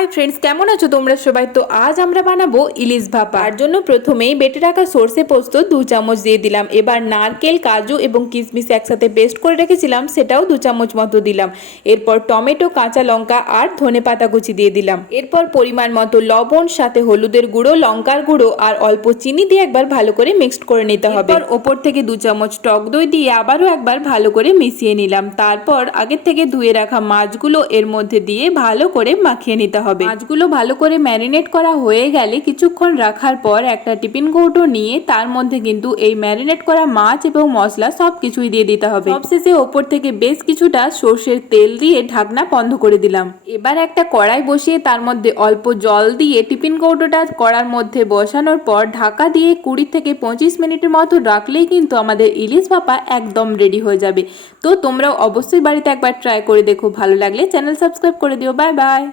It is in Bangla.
হাই ফ্রেন্ডস, কেমন আছো তোমরা সবাই? তো আজ আমরা বানাবো ইলিশ ভাপা। তার জন্য প্রথমেই বেটে রাখা সর্ষে পোস্ত 2 চামচ দিয়ে দিলাম। এবার নারকেল, কাজু এবং কিশমিশ একসাথে পেস্ট করে রেখেছিলাম, সেটাও 2 চামচ মতো দিলাম। এরপর টমেটো, কাঁচা লঙ্কা আর ধনেপাতা কুচি দিয়ে দিলাম। এরপর পরিমাণ মতো লবণ, সাথে হলুদের গুঁড়ো, লঙ্কার গুঁড়ো আর অল্প চিনি দিয়ে একবার ভালো করে মিক্সড করে নিতে হবে। এরপর ওপর থেকে 2 চামচ টক দই দিয়ে আবারও একবার ভালো করে মিশিয়ে নিলাম। তারপর আগের থেকে ধুয়ে রাখা মাছগুলো এর মধ্যে দিয়ে ভালো করে মাখিয়ে নিতে হবে। মাছগুলো ভালো করে ম্যারিনেট করা হয়ে গেলে কিছুক্ষণ রাখার পর একটা টিফিন কৌটো নিয়ে তার মধ্যে কিন্তু এই ম্যারিনেট করা মাছ এবং মশলা সবকিছুই দিয়ে দিতে হবে। সবশেষে ওপর থেকে বেশ কিছুটা সর্ষের তেল দিয়ে ঢাকনা বন্ধ করে দিলাম। এবার একটা কড়াই বসিয়ে তার মধ্যে অল্প জল দিয়ে টিফিন কৌটোটা কড়ার মধ্যে বসানোর পর ঢাকা দিয়ে 20 থেকে 25 মিনিটের মতো রাখলেই কিন্তু আমাদের ইলিশ ভাপা একদম রেডি হয়ে যাবে। তো তোমরাও অবশ্যই বাড়িতে একবার ট্রাই করে দেখো। ভালো লাগলে চ্যানেল সাবস্ক্রাইব করে দিও। Bye bye.